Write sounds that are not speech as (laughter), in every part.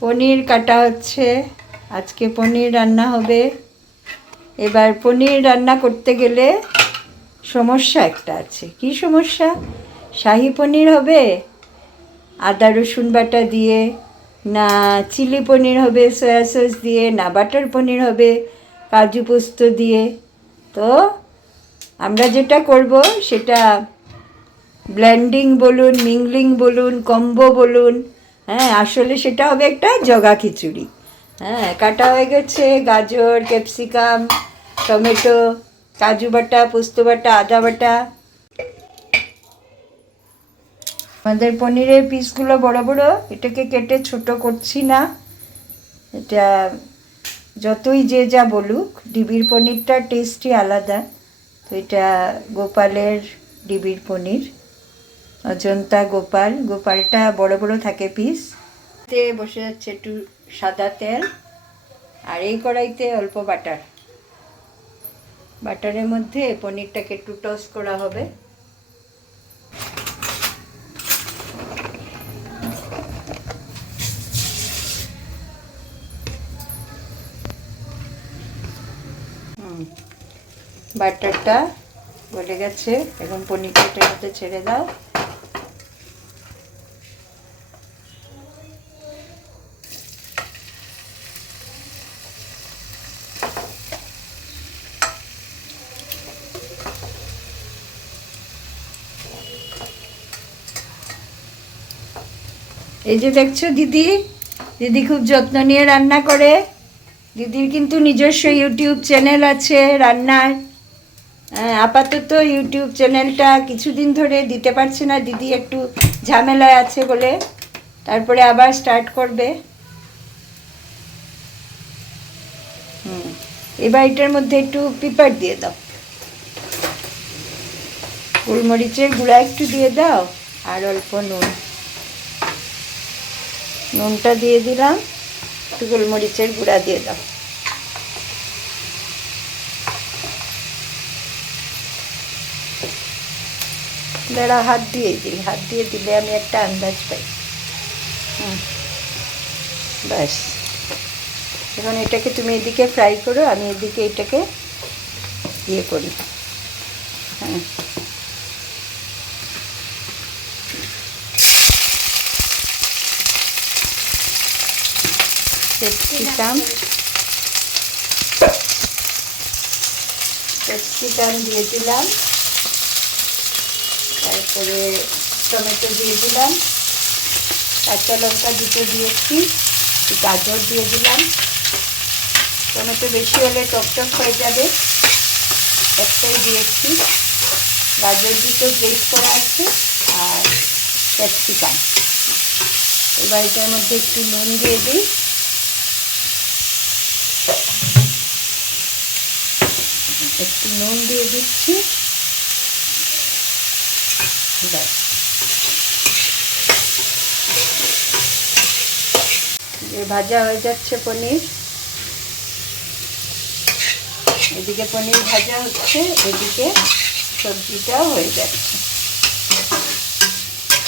পনির কাটা হচ্ছে। আজকে পনির রান্না হবে। এবার পনির রান্না করতে গেলে সমস্যা একটা আছে। কি সমস্যা? শাহি পনির হবে, আদা, রসুন বাটা দিয়ে, না চিলি পনির হবে, সয়া সস দিয়ে, না বাটার পনির হবে, কাজু পোস্ত দিয়ে। তো আমরা যেটা করব সেটা ব্ল্যান্ডিং বলুন, মিংলিং বলুন, কম্বো বলুন হ্যাঁ আসলে সেটা হবে একটা জগা খিচুড়ি। হ্যাঁ কাটা হয়ে গেছে, গাজর, ক্যাপসিকাম, টমেটো, কাজু বাটা, পোস্ত বাটা, আদা বাটা। আমাদের পনিরের পিসগুলো বড় বড়, এটাকে কেটে ছোট করছি না। এটা যতই যে যা বলুক, ডিবির পনিরটা টেস্টই আলাদা। তো এটা গোপালের ডিবির পনির। অজন্তা গোপাল। গোপালটা বড় বড় থাকে পিস তে বসে যাচ্ছে একটু সাদা তেল। আর এই কড়াইতে অল্প বাটার। বাটারের মধ্যে পনিরটাকে একটু টস করা হবে। বাটারটা গলে গেছে। এখন পনিরটা মধ্যে ছেড়ে দাও। এই যে দেখছ দিদি দিদি খুব যত্ন নিয়ে রান্না করে। দিদির কিন্তু নিজস্ব ইউটিউব চ্যানেল আছে রান্নার। হ্যাঁ, আপাতত ইউটিউব চ্যানেলটা কিছুদিন ধরে দিতে পারছে না দিদি একটু ঝামেলায় আছে বলে। তারপরে আবার স্টার্ট করবে। এবার এটার মধ্যে একটু পেপার দিয়ে দাও। গোলমরিচের গুঁড়া একটু দিয়ে দাও আর অল্প নুন। নুনটা দিয়ে দিলাম, একটু গোলমরিচের গুঁড়া দিয়ে দাও। দাঁড়া, হাত দিয়ে দিই, হাত দিয়ে দিলে আমি একটা আন্দাজ পাই। হুম, ব্যাস। এখন এটাকে তুমি এদিকে ফ্রাই করো, আমি এদিকে এটাকে ইয়ে করি। হ্যাঁ। ক্যাপসিকাম দিয়ে দিলাম। তারপরে টমেটো দিয়ে দিলাম। কাঁচা লঙ্কা দুটো দিয়েছি গাজর দিয়ে দিলাম। টমেটো বেশি হলে টকটক হয়ে যাবে। একটাই দিয়েছি। গাজর দুটো গ্রেট করা আছে আর ক্যাপসিকাম। এবার এটার মধ্যে একটু নুন দিয়ে দিই। একটু নুন দিয়ে দিচ্ছি। ব্যাস। ভাজা হয়ে যাচ্ছে পনির। এদিকে পনির ভাজা হচ্ছে, এদিকে সবজিটাও হয়ে যাচ্ছে।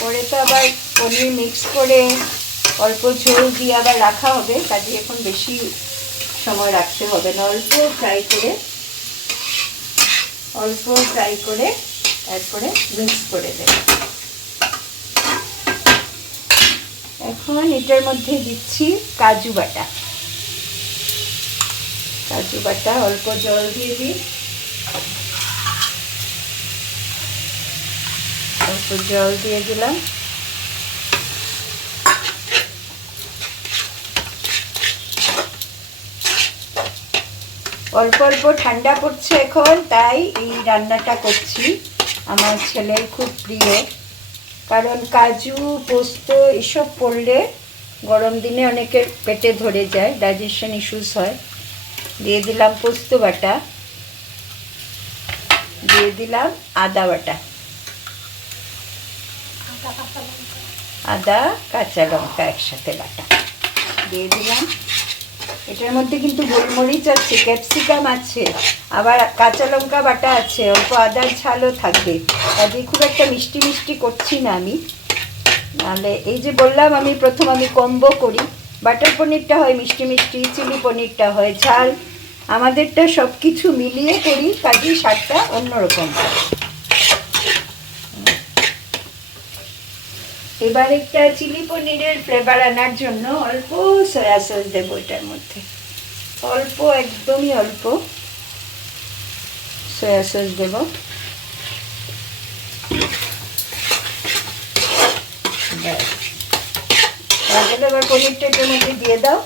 পরে তো আবার পনির মিক্স করে অল্প ঝোল দিয়ে আবার রাখা হবে, কাজে এখন বেশি সময় রাখতে হবে না। অল্প ফ্রাই করে, অল্প ফ্রাই করে তারপরে মিক্স করে দেব। এখন এটার মধ্যে দিচ্ছি কাজু বাটা। কাজু বাটা, অল্প জল দিয়ে দিই। অল্প জল দিয়ে দিলাম। অল্প অল্প ঠান্ডা পড়ছে এখন, তাই এই রান্নাটা করছি। আমার ছেলের খুব প্রিয়। কারণ কাজু, পোস্ত, এসব পড়লে গরম দিনে অনেকের পেটে ধরে যায়, ডাইজেশন ইস্যুস হয়। দিয়ে দিলাম পোস্ত বাটা। দিয়ে দিলাম আদা বাটা। আদা, কাঁচা লঙ্কা একসাথে বাটা। দিয়ে দিলাম। এটার মধ্যে কিন্তু গোলমরিচ আছে ক্যাপসিকাম আছে। আবার কাঁচা লঙ্কা বাটা আছে। অল্প আদার ঝালও থাকবে। কাজে খুব একটা মিষ্টি মিষ্টি করছি না আমি। নাহলে এই যে বললাম, আমি প্রথম আমি কম্বো করি। বাটার পনিরটা হয় মিষ্টি মিষ্টি, চিলি পনিরটা হয় ঝাল। আমাদেরটা সব কিছু মিলিয়ে করি কাজেই স্বাদটা অন্যরকম। এবার একটা চিলি পনিরের ফ্লেভার আনার জন্য অল্প সয়া সস দেবো এটার মধ্যে। অল্প, একদমই অল্প সয়া সস দেবো। ব্যাস। তাহলে এবার পনিরটা এটার মধ্যে দিয়ে দাও।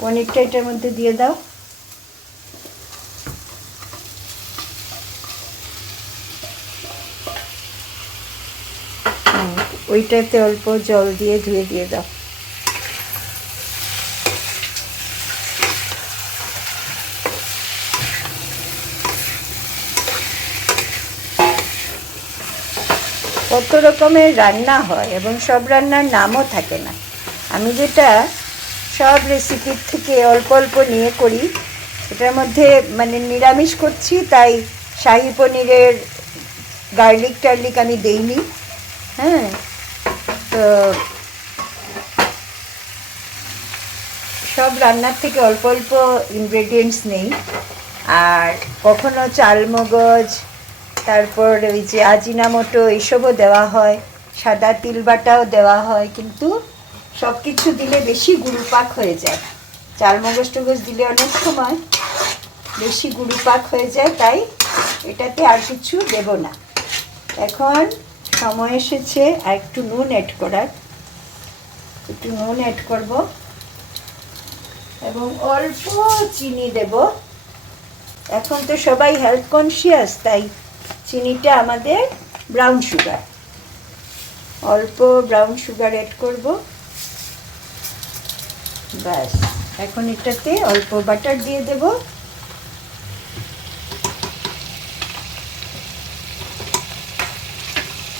পনিরটা এটার মধ্যে দিয়ে দাও। ওইটাতে অল্প জল দিয়ে ধুয়ে দিয়ে দাও। রকমের রান্না হয় এবং সব রান্নার নামও থাকে না। আমি যেটা সব রেসিপির থেকে অল্প অল্প নিয়ে করি এটার মধ্যে মানে নিরামিষ করছি, তাই শাহি পনিরের গার্লিক টার্লিক আমি দেইনি হ্যাঁ? তো সব রান্নার থেকে অল্প অল্প ইনগ্রেডিয়েন্টস নেই। আর কখনো চালমগজ তারপর ওই যে আজিনামোটো এইসবও দেওয়া হয়, সাদা তিল বাটাও দেওয়া হয়, কিন্তু সব কিছু দিলে বেশি গুরুপাক হয়ে যায়। চালমগজ টগজ দিলে অনেক সময় বেশি গুরুপাক হয়ে যায়, তাই এটাতে আর কিছু দেব না। এখন সময় এসেছে আর একটু নুন অ্যাড করার। একটু নুন অ্যাড করব এবং অল্প চিনি দেব। এখন তো সবাই হেলথ কনসিয়াস তাই চিনিটা আমাদের ব্রাউন সুগার অল্প ব্রাউন সুগার অ্যাড করব। ব্যাস, এখন এটাতে অল্প বাটার দিয়ে দেব।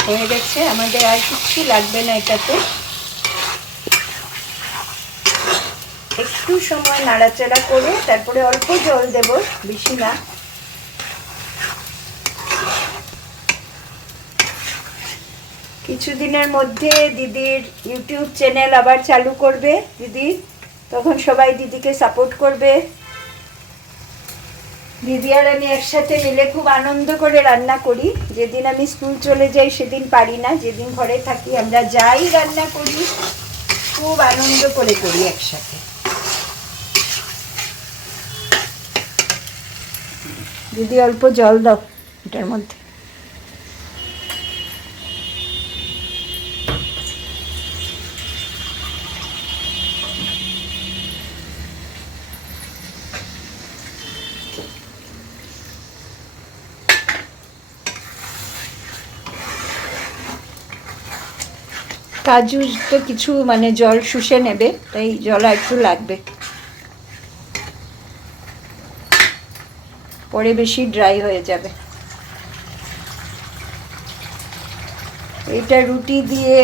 হয়ে গেছে, আমাদের আর কিচ্ছু লাগবে না এটাতে। একটু সময় নাড়াচাড়া করে তারপরে অল্প জল দেব, বেশি না। কিছুদিনের মধ্যে দিদির ইউটিউব চ্যানেল আবার চালু করবে, দিদি। তখন সবাই দিদিকে সাপোর্ট করবে। দিদি আর আমি একসাথে মিলে খুব আনন্দ করে রান্না করি। যেদিন আমি স্কুল চলে যাই, সেদিন পারি না। যেদিন ঘরে থাকি, আমরা যাই রান্না করি। খুব আনন্দ করে করি একসাথে। দিদি, অল্প জল দাও এটার মধ্যে। কাজু তো কিছু মানে জল শুষে নেবে, তাই জল একটু লাগবে। পরে বেশি ড্রাই হয়ে যাবে। এটা রুটি দিয়ে,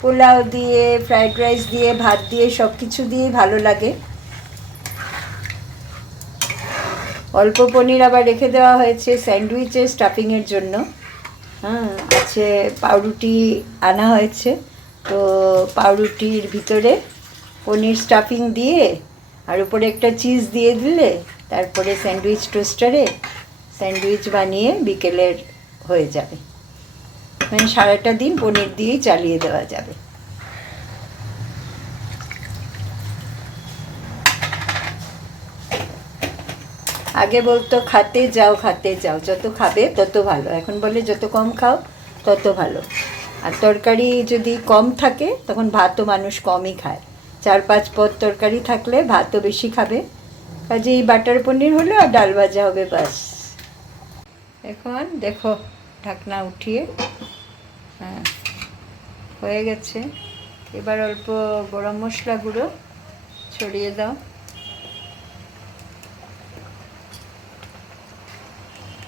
পোলাও দিয়ে ফ্রাইড রাইস দিয়ে, ভাত দিয়ে সব কিছু দিয়েই ভালো লাগে। অল্প পনির আবার রেখে দেওয়া হয়েছে স্যান্ডউইচের স্টাফিংয়ের জন্য। হ্যাঁ আছে পাউরুটি আনা হয়েছে। তো পাউরুটির ভিতরে পনির স্টাফিং দিয়ে আর উপরে একটা চিজ দিয়ে দিলে তারপরে স্যান্ডউইচ টোস্টারে স্যান্ডউইচ বানিয়ে বিকেলের হয়ে যাবে। মানে সারাটা দিন পনির দিয়েই চালিয়ে দেওয়া যাবে। আগে বলতো, খাতে যাও খাতে যাও, যত খাবে তত ভালো। এখন বলে, যত কম খাও তত ভালো। আর তরকারি যদি কম থাকে, তখন ভাতও মানুষ কমই খায়। চার পাঁচ পদ তরকারি থাকলে ভাতও বেশি খাবে। কাজে এই বাটার পনির হলো আর ডাল ভাজা হবে বাস। এখন দেখো, ঢাকনা উঠিয়ে হ্যাঁ হয়ে গেছে। এবার অল্প গরম মশলা গুঁড়ো ছড়িয়ে দাও।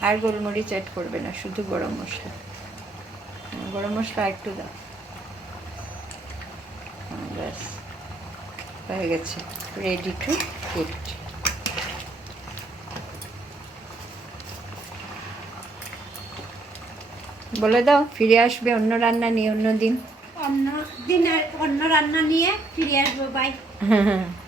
আর গোলমরিচ অ্যাড করবে না, শুধু গরম মশলা। গরম মশলা একটু দাও। হ্যাঁ, ব্যাস। হয়ে গেছে। রেডি টু ইট বলে দাও ফিরে আসবে অন্য রান্না নিয়ে অন্য দিন। অন্য দিন অন্য রান্না নিয়ে ফিরে আসব বাই হ্যাঁ (laughs)